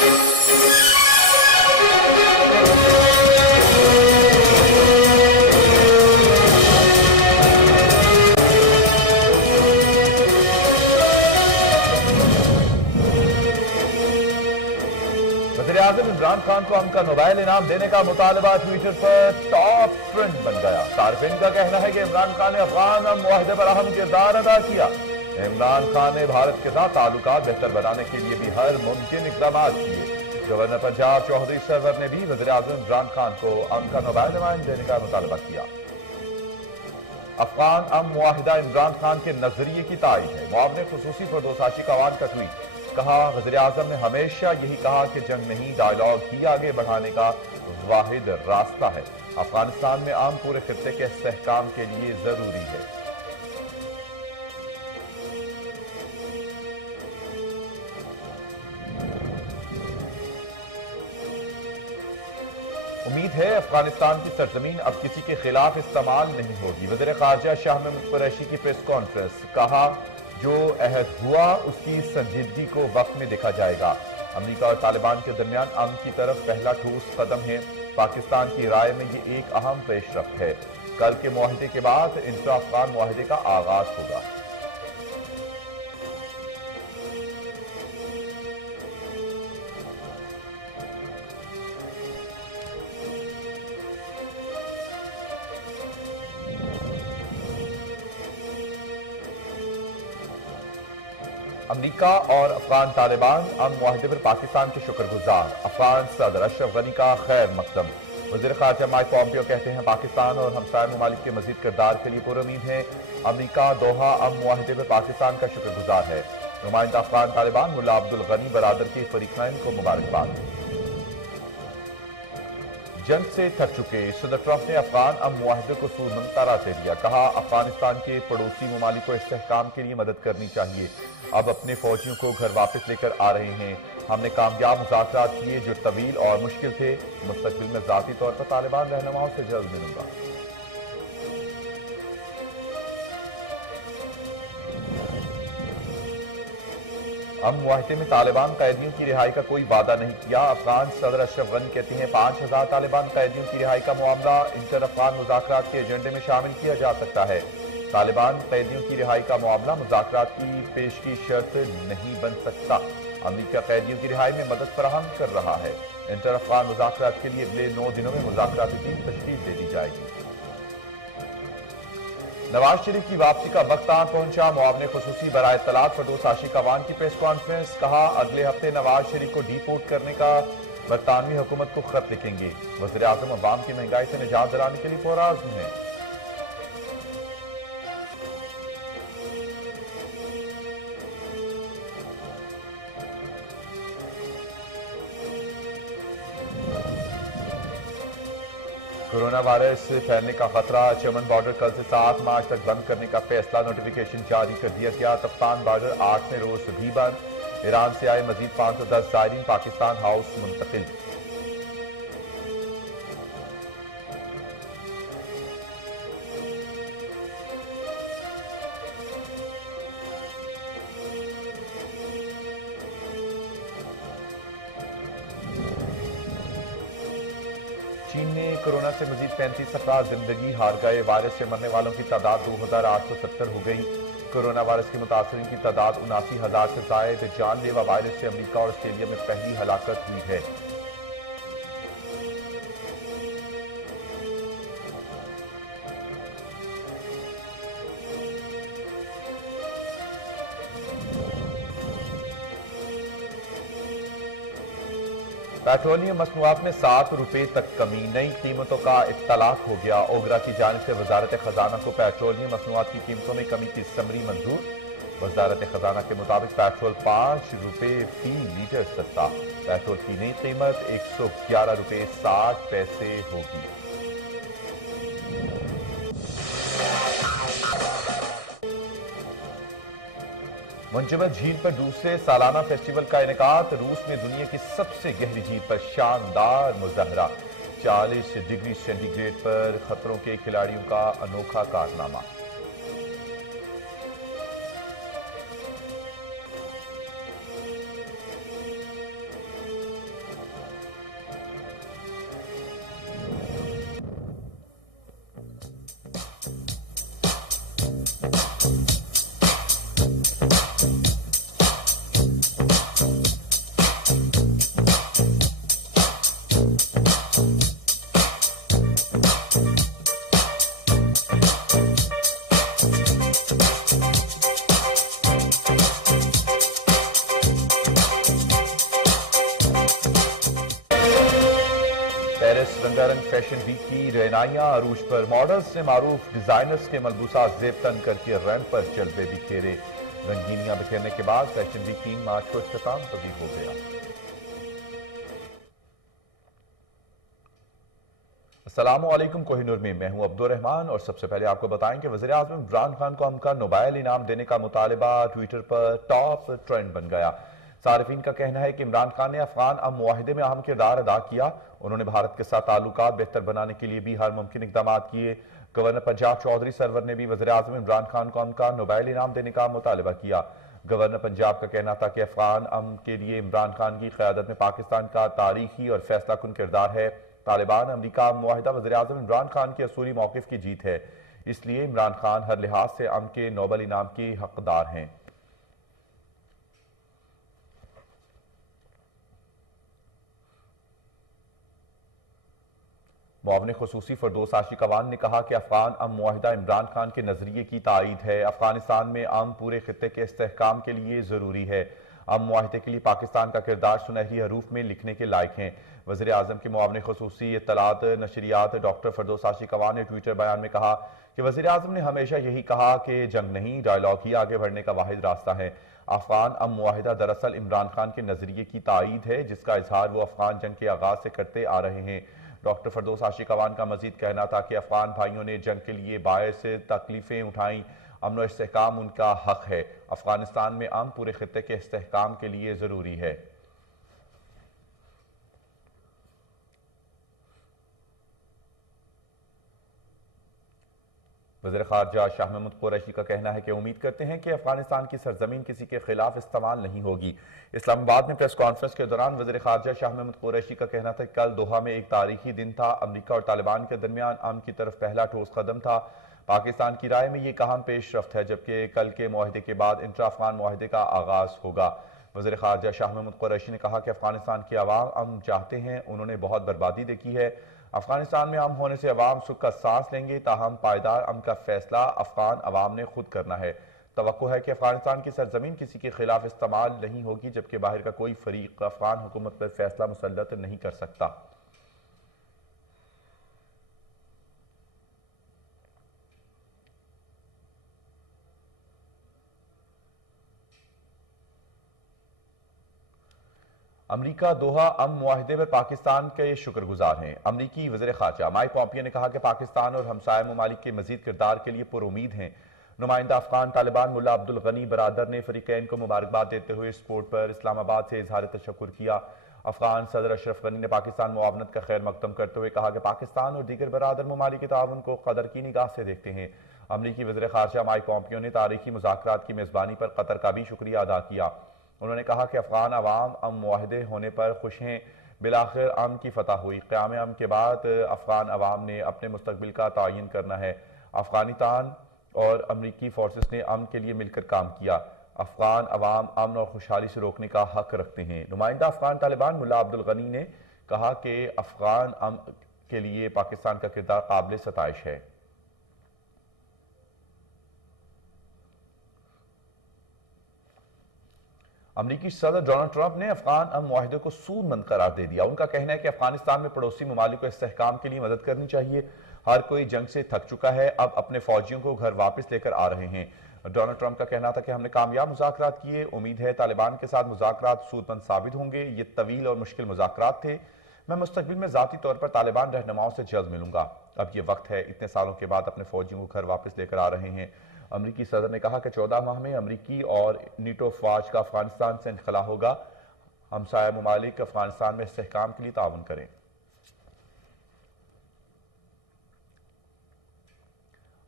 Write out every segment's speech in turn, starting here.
वज़ीर-ए-आज़म इमरान खान को अमन का नोबेल इनाम देने का मुतालबा ट्विटर पर टॉप ट्रेंड बन गया। सार्फिन का कहना है कि इमरान खान ने अफगान मुआहदे पर अहम किरदार अदा किया। इमरान खान ने भारत के साथ ताल्लुकात बेहतर बनाने के लिए भी हर मुमकिन इक़दाम किए। गवर्नर पंजाब चौधरी सरवर ने भी वज़ीर-ए-आज़म इमरान खान को अमन का नोबेल इनाम देने का मुतालबा किया। अफगान अमन मुआहिदा इमरान खान के नजरिए की तायीद है। मुआवने खुसूसी फरदौस हाशी कवान का ट्वीट, कहा वज़ीर-ए-आज़म ने हमेशा यही कहा कि जंग नहीं, डायलॉग ही आगे बढ़ाने का वाहिद रास्ता है। अफगानिस्तान में अमन पूरे खित्ते के इस्तेहकाम के लिए जरूरी है। उम्मीद है अफगानिस्तान की सरजमीन अब किसी के खिलाफ इस्तेमाल नहीं होगी। वज़ीर ख़ारजा शाह महमूद कुरैशी की प्रेस कॉन्फ्रेंस, कहा जो अहद हुआ उसकी संजीदगी को वक्त में देखा जाएगा। अमेरिका और तालिबान के दरमियान अमन की तरफ पहला ठोस कदम है। पाकिस्तान की राय में ये एक अहम पेशरफ्त है। कल के मुआहदे के बाद इंट्रा अफगान मुआहदे का आगाज होगा। अमरीका और अफगान तालिबान अमन मुआहदे पर पाकिस्तान के शुक्रगुजार। अफगान सदर अशरफ गनी का खैर मकदम। वज़ीर ख़ारजा माइक पॉम्पियो कहते हैं पाकिस्तान और हमसाय ममालिक के मज़ीद किरदार के लिए पुरुमीद है। अमरीका दोहा अमन मुआहदे पर पाकिस्तान का शुक्रगुजार है। नुमाइंदा अफगान तालिबान मुल्ला अब्दुल गनी बरादर के फरीक़ैन को मुबारकबाद। जंग से थक चुके सदर ट्रंप ने अफगान अमन मुआहदे को सूरमंद करार दे दिया। कहा अफगानिस्तान के पड़ोसी ममालिक को इस्तेहकाम के लिए मदद करनी चाहिए। अब अपने फौजियों को घर वापस लेकर आ रहे हैं। हमने कामयाब मुज़ाकरात किए जो तवील और मुश्किल थे। मुस्तकबिल में ज़ाती तौर पर तालिबान रहनुमाओं से जल्द मिलूंगा। अमन मुआहदे में तालिबान कैदियों की रिहाई का कोई वादा नहीं किया। अफगान सदर अशरफ गनी कहते हैं 5000 तालिबान कैदियों की रिहाई का मामला इंटर अफगान मुज़ाकरात के एजेंडे में शामिल किया जा सकता है। तालिबान कैदियों की रिहाई का मामला मुज़ाकरात की पेश की शर्त नहीं बन सकता। अमेरिका कैदियों की रिहाई में मदद फराहम कर रहा है। इंटर अफगान मुज़ाकरात के लिए अगले 9 दिनों में मुज़ाकराती टीम तशकील दे दी जाएगी। नवाज शरीफ की वापसी का वक्त आ पहुंचा। मुआवने खुसूसी बराए इत्तलात फरदौस हाशी कवान की प्रेस कॉन्फ्रेंस, कहा अगले हफ्ते नवाज शरीफ को डिपोर्ट करने का बरतानवी हुकूमत को खत लिखेंगे। वज़ीर-ए-आज़म अवाम की महंगाई से निजात दिलाने के लिए पुरआज़्म है। कोरोना वायरस से फैलने का खतरा। चमन बॉर्डर कल से 7 मार्च तक बंद करने का फैसला। नोटिफिकेशन जारी कर दिया गया। तफ्तान बॉर्डर 8वें रोज भी बंद। ईरान से आए मजीद 510 ज़ायरीन पाकिस्तान हाउस मुंतकिल। चीन ने कोरोना से मजीद 35 अफराद जिंदगी हार गए। वायरस से मरने वालों की तादाद 2870 हो गई। कोरोना वायरस के मुतासरीन की तादाद 79,000 से जायद। जानलेवा वायरस से अमेरिका और ऑस्ट्रेलिया में पहली हलाकत हुई है। पेट्रोलियम मसनूआत में 7 रुपए तक कमी। नई कीमतों का इत्तलाक हो गया। ओगरा की जानिब से वजारत खजाना को पेट्रोलियम मसनूआत की कीमतों में कमी की समरी मंजूर। वजारत खजाना के मुताबिक पेट्रोल 5 रुपए फी लीटर सस्ता। पेट्रोल की नई कीमत 111 रुपए 60 पैसे होगी। मुंजमद झील पर दूसरे सालाना फेस्टिवल का इनेकात। रूस में दुनिया की सबसे गहरी झील पर शानदार मुज़ाहरा। 40 डिग्री सेंटीग्रेड पर खतरों के खिलाड़ियों का अनोखा कारनामा। रंगारंग फैशन वीक की रहनाइयां अरूज पर। मॉडल्स ने मारूफ डिजाइनर्स के मलबूसात जेब तन करके रैंप पर जलवे बिखेरे। रंगीनियां बिखेरने के बाद फैशन वीक 3 मार्च को इख्तिताम पजीर हो गया। अस्सलामुअलैकुम, कोहिनूर में मैं हूं अब्दुर्रहमान और सबसे पहले आपको बताएं कि वज़ीर आज़म इमरान खान को अमका नोबेल इनाम देने का मुतालिबा ट्विटर पर टॉप ट्रेंड बन गया। सारिफीन का कहना है कि इमरान खान ने अफगान अमन मुआहिदे में अहम किरदार अदा किया। उन्होंने भारत के साथ ताल्लुकात बेहतर बनाने के लिए भी हर मुमकिन इकदाम किए। गवर्नर पंजाब चौधरी सरवर ने भी वज़ीर आज़म इमरान खान को अमका नोबेल इनाम देने का मुतालिबा किया। गवर्नर पंजाब का कहना था कि अफगान अमन के लिए इमरान खान की क़यादत में पाकिस्तान का तारीखी और फैसला कुन किरदार है। तालिबान अमरीका मुआहिदा वज़ीर आज़म इमरान खान के असूली मौक़िफ़ की जीत है, इसलिए इमरान खान हर लिहाज से अमन के नोबेल इनाम के हकदार हैं। मुआविन ख़ुसूसी फ़रदौस आशिक़वान ने कहा कि अफ़गान अमन मुआहिदा इमरान खान के नज़रिए की तायीद है। अफ़गानिस्तान में अमन पूरे खित्ते के इस्तेहकाम के लिए ज़रूरी है। अमन मुआहिदे के लिए पाकिस्तान का किरदार सुनहरी हरूफ में लिखने के लायक हैं। वज़ीर आज़म के मुआविन ख़ुसूसी इत्तलात नशरियात डॉक्टर फ़रदौस आशिक़वान ने ट्विटर बयान में कहा कि वज़ीर आज़म ने हमेशा यही कहा कि जंग नहीं, डायलॉग ही आगे बढ़ने का वाहिद रास्ता है। अफ़गान अमन मुआहिदा दरअसल इमरान खान के नज़रिए की तायीद है, जिसका इजहार वो अफ़गान जंग के आगाज़ से करते आ रहे हैं। डॉक्टर फ़रदौस आशिक़वान का मज़ीद कहना था कि अफ़गान भाइयों ने जंग के लिए बायस तकलीफ़ें उठाईं। अमन व इस्तेहकाम उनका हक़ है। अफ़गानिस्तान में अमन पूरे खित्ते के इस्तेहकाम के लिए ज़रूरी है। वज़ीर ख़ारजा शाह महमूद कुरैशी का कहना है कि उम्मीद करते हैं कि अफगानिस्तान की सरजमीन किसी के खिलाफ इस्तेमाल नहीं होगी। इस्लामाबाद में प्रेस कॉन्फ्रेंस के दौरान वज़ीर ख़ारजा शाह महमूद कुरैशी का कहना था कि कल दोहा में एक तारीखी दिन था। अमरीका और तालिबान के दरमियान अमन की तरफ पहला ठोस कदम था। पाकिस्तान की राय में यह अहम पेशरफ्त है, जबकि कल के मुआहिदे के बाद इंट्रा अफगान मुआहिदे का आगाज होगा। वज़ीर ख़ारजा शाह महमूद कुरैशी ने कहा कि अफगानिस्तान के अवाम अमन चाहते हैं। उन्होंने बहुत बर्बादी देखी है। अफगानिस्तान में अमन होने से अवाम सुख का सांस लेंगे, ताहम पायदार अमन का फैसला अफगान अवाम ने खुद करना है। तवक्को है कि अफगानिस्तान की सरजमीन किसी के खिलाफ इस्तेमाल नहीं होगी, जबकि बाहर का कोई फरीक अफगान हुकूमत पर फैसला मुसल्लत नहीं कर सकता। अमरीका दोहा अमन मुआहिदे पर पाकिस्तान के शुक्रगुजार हैं। अमरीकी वज़ीर ख़ारजा माइक पॉम्पियो ने कहा कि पाकिस्तान और हमसाया ममालिक के मजीद किरदार के लिए पुरुमीद हैं। नुमाइंदा अफगान तालिबान मुल्ला अब्दुल गनी बरादर ने फ़रीक़ैन को मुबारकबाद देते हुए स्पोर्ट पर इस्लामाबाद से इजहार तशक्कुर किया। अफगान सदर अशरफ गनी ने पाकिस्तान मुआवनत का खैर मकदम करते हुए कहा कि पाकिस्तान और दीगर बरादर ममालिक के ताउन को कदर की निगाह से देखते हैं। अमरीकी वज़ीर ख़ारजा माइक पॉम्पियो ने तारीखी मुज़ाकरात की मेज़बानी पर कतर का भी शुक्रिया अदा किया। उन्होंने कहा कि अफगान अवाम अमन मुआहिदे होने पर खुश हैं। बिलाखिर अमन की फतह हुई। क़याम अमन के बाद अफगान अवाम ने अपने मुस्तकबिल का तयन करना है। अफगानिस्तान और अमरीकी फोर्सेस ने अमन के लिए मिलकर काम किया। अफगान अवाम अमन और खुशहाली से रोकने का हक रखते हैं। नुमाइंदा अफगान तालिबान मुल्ला अब्दुल गनी ने कहा कि अफगान अमन के लिए पाकिस्तान का किरदार काबिल सताइश है। अमरीकी सदर डोनाल्ड ट्रंप ने अफगान अमन मुआहिदे को सूदमंद करार दे दिया। उनका कहना है कि अफगानिस्तान में पड़ोसी ममालिक को इस्तेहकाम के लिए मदद करनी चाहिए। हर कोई जंग से थक चुका है, अब अपने फौजियों को घर वापस लेकर आ रहे हैं। डोनाल्ड ट्रंप का कहना था कि हमने कामयाब मुज़ाकरात किए, उम्मीद है तालिबान के साथ मुज़ाकरात सूदमंद साबित होंगे। ये तवील और मुश्किल मुज़ाकरात थे। मैं मुस्तकबिल में ज़ाती तौर पर तालिबान रहनुमाओं से जल्द मिलूंगा। अब ये वक्त है, इतने सालों के बाद अपने फौजियों को घर वापस लेकर आ रहे हैं। अमरीकी सदर ने कहा कि 14 माह में अमरीकी और नीटो अफवाज का अफगानिस्तान से इनखला होगा। हमसाया ममालिक अफगानिस्तान में इस्तेहकाम के लिए ताउन करें।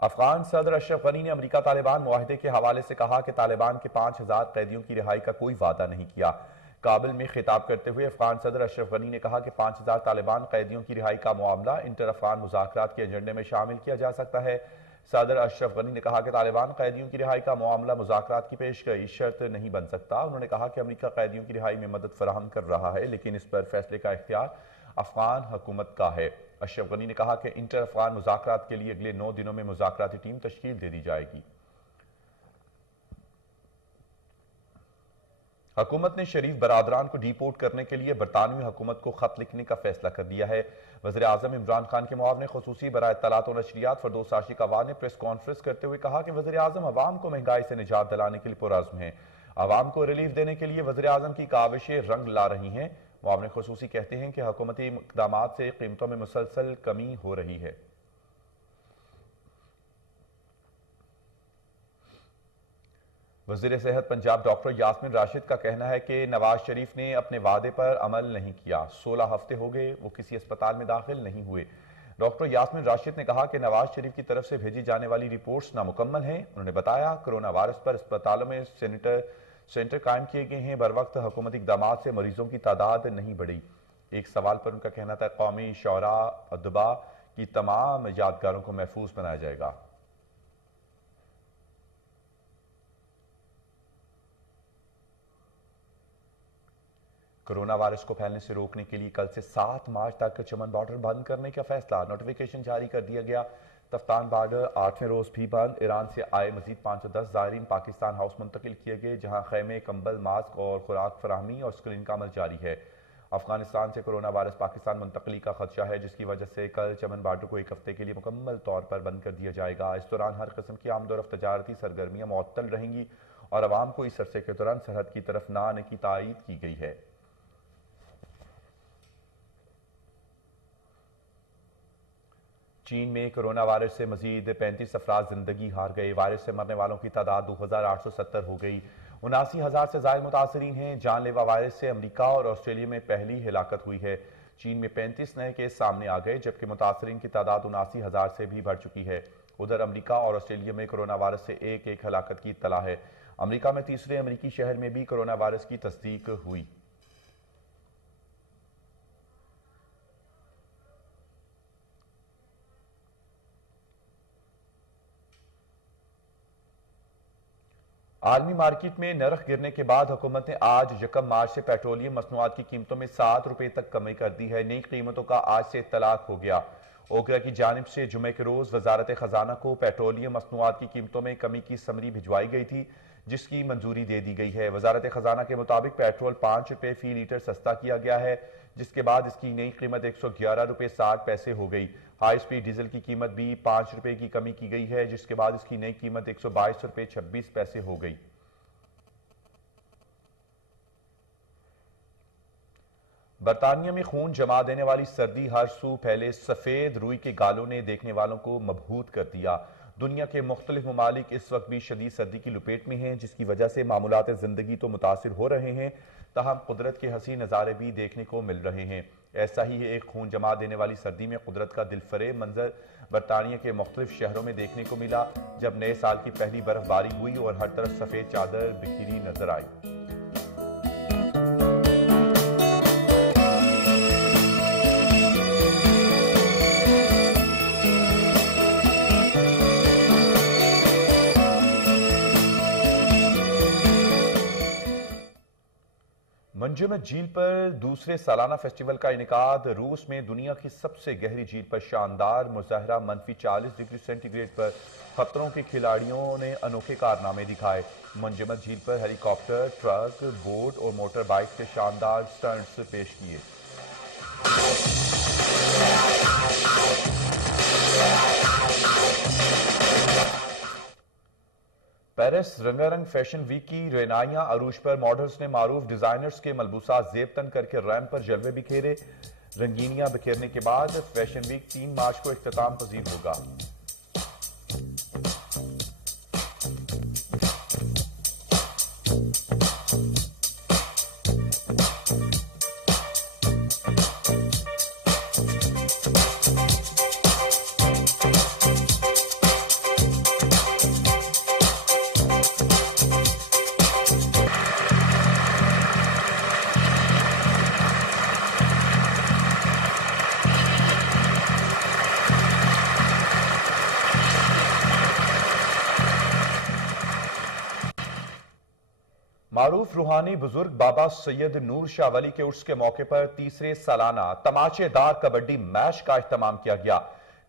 अफगान सदर अशरफ गनी ने अमरीका तालिबान मुआहिदे के हवाले से कहा कि तालिबान के 5000 कैदियों की रिहाई का कोई वादा नहीं किया। काबिल में खिताब करते हुए अफगान सदर अशरफ गनी ने कहा कि 5000 तालिबान कैदियों की रिहाई का मामला इंटर अफगान मुज़ाकरात के एजेंडे में शामिल किया जा सकता है। सदर अशरफ गनी ने कहा कि तालिबान कैदियों की रिहाई का मामला मुज़ाकरात की पेशगई शर्त नहीं बन सकता। उन्होंने कहा कि अमरीका कैदियों की रिहाई में मदद फराहम कर रहा है, लेकिन इस पर फैसले का इख्तियार अफगान हुकूमत का है। अशरफ गनी ने कहा कि इंटर अफगान मुज़ाकरात के लिए अगले 9 दिनों में मुज़ाकराती टीम तश्कील दे दी जाएगी। حکومت نے شریف برادران کو ڈی پورٹ کرنے کے لیے برطانوی حکومت کو خط لکھنے کا فیصلہ کر دیا ہے۔ وزیر اعظم عمران خان کے معاون خصوصی برائے اطلاعات و نشریات فردوس عاشق اعوان نے پریس کانفرنس کرتے ہوئے کہا کہ وزیر اعظم عوام کو مہنگائی سے نجات دلانے کے لیے پرعزم ہیں۔ عوام کو ریلیف دینے کے لیے وزیر اعظم کی کاوشیں رنگ لا رہی ہیں۔ معاون خصوصی کہتے ہیں کہ حکومتی اقدامات سے قیمتوں میں مسلسل کمی ہو رہی ہے۔ وزیر صحت پنجاب ڈاکٹر یاسمین راشد کا کہنا ہے کہ نواز شریف نے اپنے وعدے پر عمل نہیں کیا، 16 ہفتے ہو گئے وہ کسی اسپتال میں داخل نہیں ہوئے۔ ڈاکٹر یاسمین راشد نے کہا کہ نواز شریف کی طرف سے بھیجی جانے والی رپورٹس نامکمل ہیں۔ انہوں نے بتایا کرونا وائرس پر اسپتالوں میں سینٹر قائم کیے گئے ہیں، بروقت حکومتی اقدامات سے مریضوں کی تعداد نہیں بڑھی۔ ایک سوال پر ان کا کہنا تھا قومی شعراء ادباء کی تمام یادگاروں کو محفوظ بنایا جائے گا۔ کرونا وائرس کو پھیلنے سے روکنے کے لیے کل سے 7 مارچ تک چمن بارڈر بند کرنے کا فیصلہ، نوٹیفیکیشن جاری کر دیا گیا۔ تفتان بارڈر 8ویں روز بھی بند۔ ایران سے آئے مزید 510 زائرین پاکستان ہاؤس منتقل کیے گئے، جہاں خیمے، کمبل، ماسک اور خوراک فراہمی اور اسکرین کا عمل جاری ہے۔ افغانستان سے کرونا وائرس پاکستان منتقلی کا خدشہ ہے، جس کی وجہ سے کل چمن بارڈر کو 1 ہفتے کے لیے مکمل طور پر بند کر دیا جائے گا۔ اس دوران ہر قسم کی آمد و رفت تجارتی سرگرمیاں معطل رہیں گی اور عوام کو اس عرصے کے دوران سرحد کی طرف نہ آنے کی تائید کی گئی ہے۔ چین میں کرونا وائرس سے مزید 35 افراد زندگی ہار گئے۔ وائرس سے مرنے والوں کی تعداد 2870 ہو گئی۔ 79,000 سے زائد متاثرین ہیں۔ جان لیوا وائرس سے امریکہ اور آسٹریلیا میں پہلی ہلاکت ہوئی ہے۔ چین میں 35 نئے کیس سامنے آ گئے، جبکہ متاثرین کی تعداد 79,000 سے بھی بڑھ چکی ہے۔ ادھر امریکہ اور آسٹریلیا میں کرونا وائرس سے ایک ہلاکت کی اطلاع ہے۔ امریکہ میں تیسرے امریکی شہر میں بھی کرونا وائرس کی تصدیق ہوئی۔ عالمی مارکیٹ میں نرخ گرنے کے بعد حکومت نے آج 1 مارچ سے پیٹرولیم مصنوعات کی قیمتوں میں 7 روپے تک کمی کر دی ہے۔ نئی قیمتوں کا آج سے اطلاق ہو گیا۔ اوگرا کی جانب سے جمعہ کے روز وزارت خزانہ کو پیٹرولیم مصنوعات کی قیمتوں میں کمی کی سمری بھجوائی گئی تھی، جس کی منظوری دے دی گئی ہے۔ وزارت خزانہ کے مطابق پیٹرول 5 روپے فی لیٹر سستا کیا گیا ہے، جس کے بعد اس کی نئی قیمت 111 روپے 60 پیسے ہو گئی۔ ہائی سپیڈ ڈیزل کی قیمت بھی 5 روپے کی کمی کی گئی ہے، جس کے بعد اس کی نئی قیمت 122 روپے 26 پیسے ہو گئی۔ برطانیہ میں خون جما دینے والی سردی ہر سو پھیلے سفید روئی کے گالوں نے دیکھنے والوں کو مبہوت کر دیا۔ دنیا کے مختلف ممالک اس وقت بھی شدید سردی کی لپیٹ میں ہیں، جس کی وجہ سے معمولات زندگی تو متاثر ہو رہے ہیں، تاہم قدرت کے حسین نظارے بھی دیکھنے کو مل رہے ہیں۔ ایسا ہی ایک خون جما دینے والی سردی میں قدرت کا دل فریب منظر برطانیہ کے مختلف شہروں میں دیکھنے کو ملا، جب نئے سال کی پہلی برف باری ہوئی اور ہر طرف سفید چادر بکھری نظر آئی۔ منجمد جھیل پر دوسرے سالانہ فیسٹیول کا انعقاد۔ روس میں دنیا کی سب سے گہری جھیل پر شاندار مظاہرہ، -40 ڈگری سینٹی گریڈ پر خطروں کے کھلاڑیوں نے انوکھے کارنامے دکھائے۔ منجمد جھیل پر ہیلی کاپٹر، ٹرک، بوٹ اور موٹر بائک کے شاندار سٹنٹس پیش کیے۔ پیرس رنگا رنگ فیشن ویک کی رہنائیاں عروج پر، ماڈلز نے معروف ڈیزائنرز کے ملبوسات زیب تن کر کے ریمپ پر جلوے بکھیرے۔ رنگینیاں بکھیرنے کے بعد فیشن ویک 3 مارچ کو اختتام پذیر ہوگا۔ معروف روحانی بزرگ بابا سید نور شاہ ولی کے عرس کے موقع پر تیسرے سالانہ تماشے دار کبڈی میچ کا اہتمام کیا گیا۔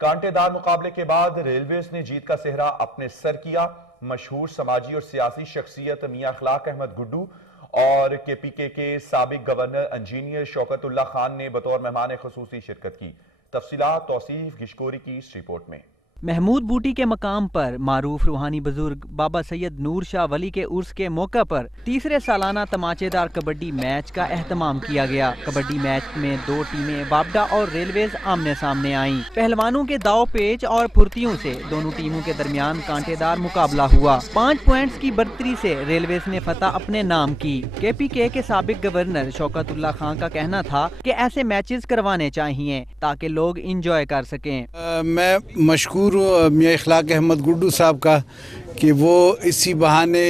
کانٹے دار مقابلے کے بعد ریلویز نے جیت کا صحرا اپنے سر کیا۔ مشہور سماجی اور سیاسی شخصیت میاں اخلاق احمد گڈو اور KPK کے سابق گورنر انجینئر شوکت اللہ خان نے بطور مہمان خصوصی شرکت کی۔ تفصیلات توصیف گشکوری کی اس رپورٹ میں۔ محمود بوٹی کے مقام پر معروف روحانی بزرگ بابا سید نور شاہ ولی کے عرس کے موقع پر تیسرے سالانہ تماچے دار کبڈی میچ کا اہتمام کیا گیا۔ کبڈی میچ میں 2 ٹیمیں بابڈا اور ریلویز آمنے سامنے آئیں۔ پہلوانوں کے داؤ پیچ اور پھرتیوں سے دونوں ٹیموں کے درمیان کانٹے دار مقابلہ ہوا۔ 5 پوائنٹس کی برتری سے ریلویز نے فتح اپنے نام کی۔ KPK کے سابق گورنر شوکت اللہ خان کا کہنا تھا کہ ایسے میچز کروانے چاہیے تاکہ لوگ انجوائے کر سکیں۔ میں مشکور میاں اخلاق احمد گڈو صاحب کا کہ وہ اسی بہانے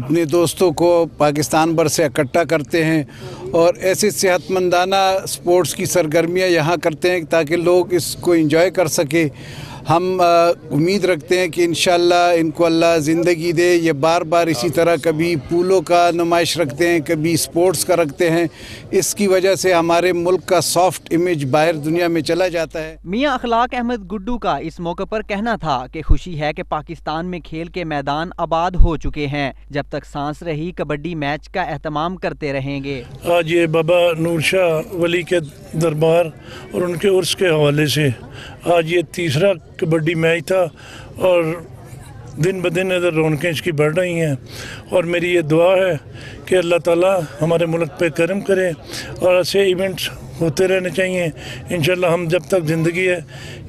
اپنے دوستوں کو پاکستان بھر سے اکٹھا کرتے ہیں اور ایسے صحت مندانہ سپورٹس کی سرگرمیاں یہاں کرتے ہیں تاکہ لوگ اس کو انجوائے کر سکے۔ ہم امید رکھتے ہیں کہ انشاءاللہ ان کو اللہ زندگی دے، یہ بار بار اسی طرح کبھی پولو کا نمائش رکھتے ہیں، کبھی سپورٹس کا رکھتے ہیں۔ اس کی وجہ سے ہمارے ملک کا سافٹ امیج باہر دنیا میں چلا جاتا ہے۔ میاں اخلاق احمد گڈو کا اس موقع پر کہنا تھا کہ خوشی ہے کہ پاکستان میں کھیل کے میدان آباد ہو چکے ہیں، جب تک سانس رہی کبڈی میچ کا اہتمام کرتے رہیں گے۔ آج یہ بابا نور شاہ ولی کے دربار اور ان کے عرس کے حوالے سے آج یہ تیسرا کبڈی میچ تھا اور دن بدن ادھر رونقیں اس کی بڑھ رہی ہیں، اور میری یہ دعا ہے کہ اللہ تعالیٰ ہمارے ملک پہ کرم کرے اور ایسے ایونٹس ہوتے رہنے چاہیے۔ انشاءاللہ ہم جب تک زندگی ہے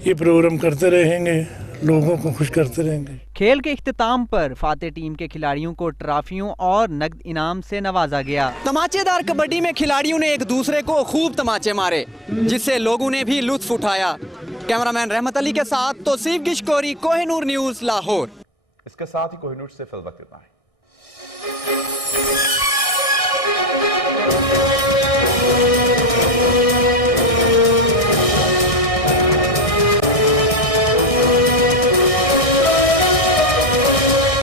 یہ پروگرام کرتے رہیں گے، لوگوں کو خوش کرتے رہیں گے۔ کھیل کے اختتام پر فاتح ٹیم کے کھلاڑیوں کو ٹرافیوں اور نقد انعام سے نوازا گیا۔ تماچے دار کبڈی میں کھلاڑیوں نے ایک دوسرے کو خوب تماچے مارے، جس سے لوگوں نے بھی لطف اٹھایا۔ کیمرامین رحمت علی کے ساتھ توصیف گشکوری، کوہ نور نیوز، لاہور۔ اس کے ساتھ ہی کوہ نور سے فی الوقت اتنا ہے۔